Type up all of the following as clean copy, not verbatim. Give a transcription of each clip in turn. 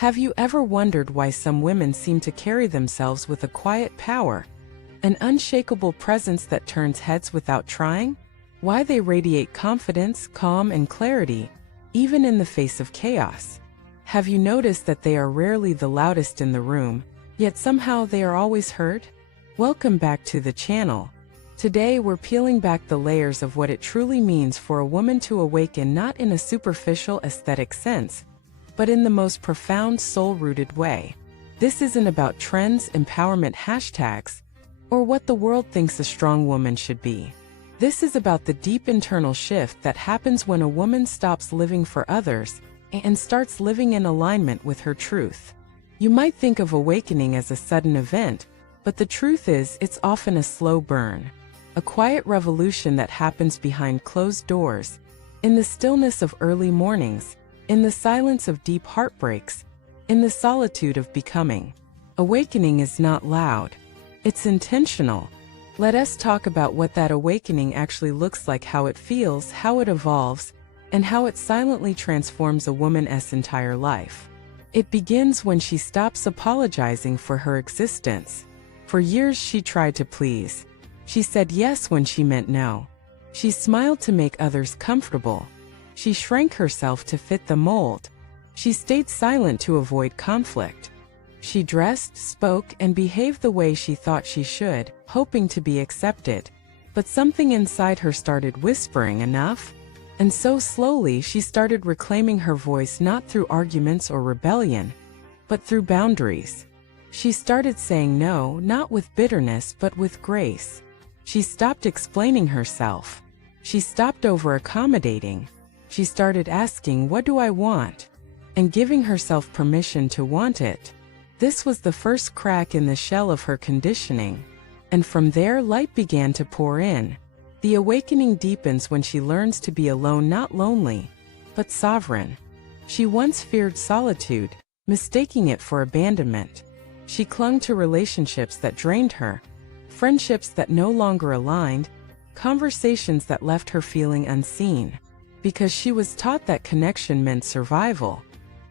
Have you ever wondered why some women seem to carry themselves with a quiet power, an unshakable presence that turns heads without trying? Why they radiate confidence, calm, and clarity, even in the face of chaos? Have you noticed that they are rarely the loudest in the room, yet somehow they are always heard? Welcome back to the channel. Today we're peeling back the layers of what it truly means for a woman to awaken, not in a superficial aesthetic sense, but in the most profound soul-rooted way. This isn't about trends, empowerment hashtags, or what the world thinks a strong woman should be. This is about the deep internal shift that happens when a woman stops living for others and starts living in alignment with her truth. You might think of awakening as a sudden event, but the truth is it's often a slow burn, a quiet revolution that happens behind closed doors, in the stillness of early mornings, in the silence of deep heartbreaks, in the solitude of becoming. Awakening is not loud. It's intentional. Let us talk about what that awakening actually looks like, how it feels, how it evolves, and how it silently transforms a woman's entire life. It begins when she stops apologizing for her existence. For years she tried to please. She said yes when she meant no. She smiled to make others comfortable. She shrank herself to fit the mold. She stayed silent to avoid conflict. She dressed, spoke, and behaved the way she thought she should, hoping to be accepted. But something inside her started whispering, "Enough?" And so slowly she started reclaiming her voice, not through arguments or rebellion, but through boundaries. She started saying no, not with bitterness but with grace. She stopped explaining herself. She stopped over-accommodating. She started asking, "What do I want?" and giving herself permission to want it. This was the first crack in the shell of her conditioning. And from there, light began to pour in. The awakening deepens when she learns to be alone, not lonely, but sovereign. She once feared solitude, mistaking it for abandonment. She clung to relationships that drained her, friendships that no longer aligned, conversations that left her feeling unseen, because she was taught that connection meant survival.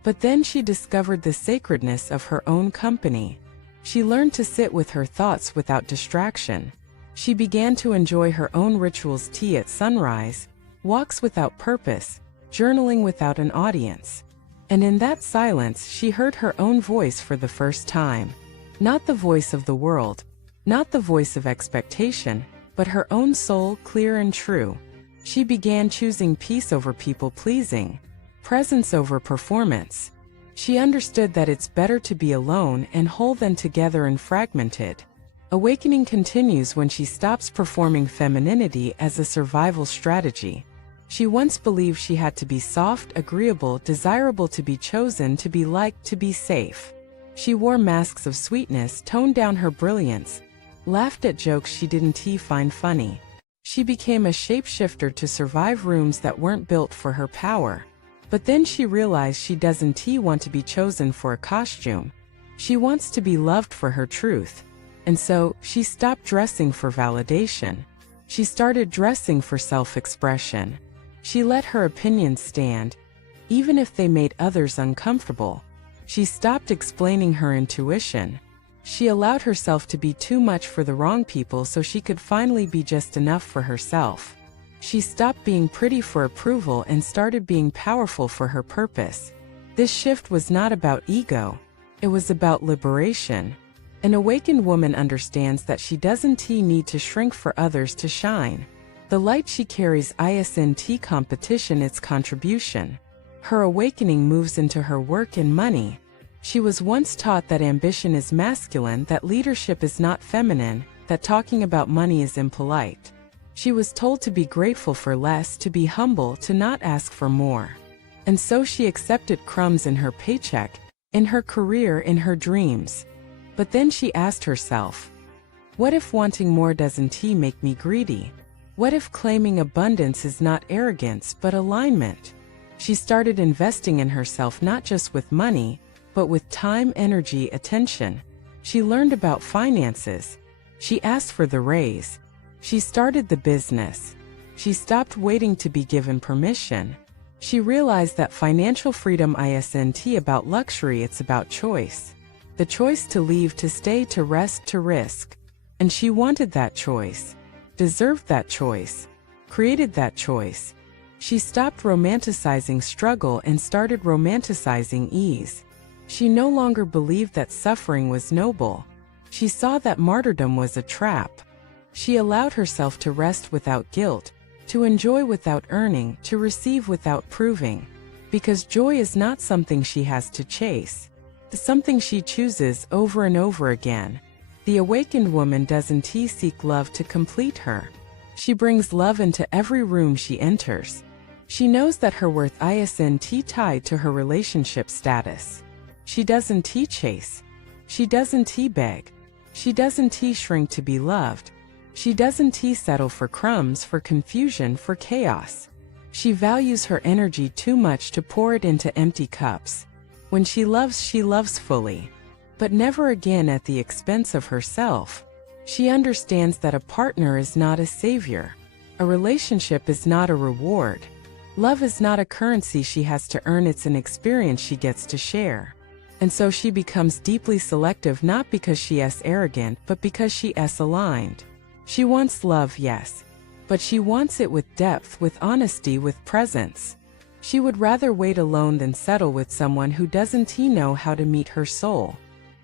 But then she discovered the sacredness of her own company. She learned to sit with her thoughts without distraction. She began to enjoy her own rituals, tea at sunrise, walks without purpose, journaling without an audience. And in that silence, she heard her own voice for the first time. Not the voice of the world, not the voice of expectation, but her own soul, clear and true. She began choosing peace over people-pleasing, presence over performance. She understood that it's better to be alone and whole than together and fragmented. Awakening continues when she stops performing femininity as a survival strategy. She once believed she had to be soft, agreeable, desirable to be chosen, to be liked, to be safe. She wore masks of sweetness, toned down her brilliance, laughed at jokes she didn't find funny. She became a shapeshifter to survive rooms that weren't built for her power. But then she realized she doesn't want to be chosen for a costume. She wants to be loved for her truth. And so, she stopped dressing for validation. She started dressing for self-expression. She let her opinions stand, even if they made others uncomfortable. She stopped explaining her intuition. She allowed herself to be too much for the wrong people so she could finally be just enough for herself. She stopped being pretty for approval and started being powerful for her purpose. This shift was not about ego. It was about liberation. An awakened woman understands that she doesn't need to shrink for others to shine. The light she carries isn't competition, it's contribution. Her awakening moves into her work and money. She was once taught that ambition is masculine, that leadership is not feminine, that talking about money is impolite. She was told to be grateful for less, to be humble, to not ask for more. And so she accepted crumbs in her paycheck, in her career, in her dreams. But then she asked herself, what if wanting more doesn't make me greedy? What if claiming abundance is not arrogance but alignment? She started investing in herself, not just with money, but with time, energy, attention. She learned about finances. She asked for the raise. She started the business. She stopped waiting to be given permission. She realized that financial freedom isn't about luxury, it's about choice. The choice to leave, to stay, to rest, to risk. And she wanted that choice, deserved that choice, created that choice. She stopped romanticizing struggle and started romanticizing ease. She no longer believed that suffering was noble. She saw that martyrdom was a trap. She allowed herself to rest without guilt, to enjoy without earning, to receive without proving. Because joy is not something she has to chase. It's something she chooses over and over again. The awakened woman doesn't seek love to complete her. She brings love into every room she enters. She knows that her worth isn't tied to her relationship status. She doesn't chase. She doesn't beg. She doesn't shrink to be loved. She doesn't settle for crumbs, for confusion, for chaos. She values her energy too much to pour it into empty cups. When she loves fully. But never again at the expense of herself. She understands that a partner is not a savior. A relationship is not a reward. Love is not a currency she has to earn, it's an experience she gets to share. And so she becomes deeply selective, not because she is arrogant, but because she is aligned. She wants love, yes. But she wants it with depth, with honesty, with presence. She would rather wait alone than settle with someone who doesn't know how to meet her soul.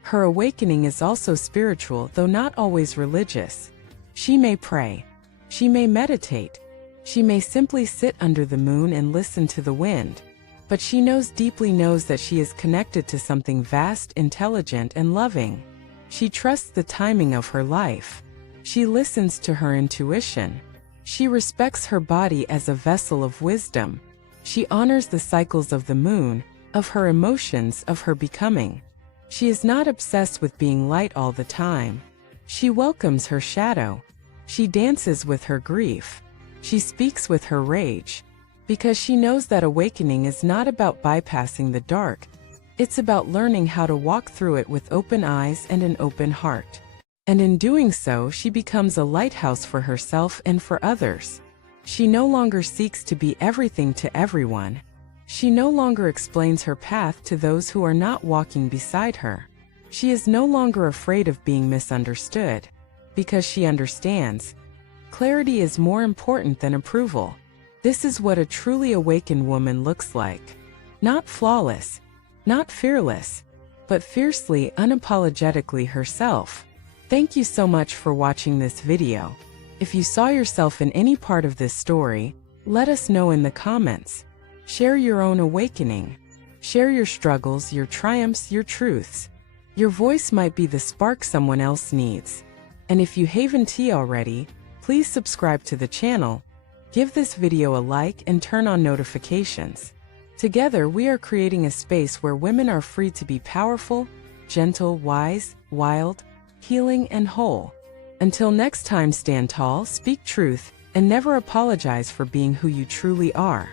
Her awakening is also spiritual, though not always religious. She may pray. She may meditate. She may simply sit under the moon and listen to the wind. But she deeply knows that she is connected to something vast, intelligent, and loving. She trusts the timing of her life. She listens to her intuition. She respects her body as a vessel of wisdom. She honors the cycles of the moon, of her emotions, of her becoming. She is not obsessed with being light all the time. She welcomes her shadow. She dances with her grief. She speaks with her rage. Because she knows that awakening is not about bypassing the dark. It's about learning how to walk through it with open eyes and an open heart. And in doing so, she becomes a lighthouse for herself and for others. She no longer seeks to be everything to everyone. She no longer explains her path to those who are not walking beside her. She is no longer afraid of being misunderstood. Because she understands. Clarity is more important than approval. This is what a truly awakened woman looks like. Not flawless, not fearless, but fiercely, unapologetically herself. Thank you so much for watching this video. If you saw yourself in any part of this story, let us know in the comments. Share your own awakening. Share your struggles, your triumphs, your truths. Your voice might be the spark someone else needs. And if you haven't already, please subscribe to the channel. Give this video a like and turn on notifications. Together we are creating a space where women are free to be powerful, gentle, wise, wild, healing, and whole. Until next time, stand tall, speak truth, and never apologize for being who you truly are.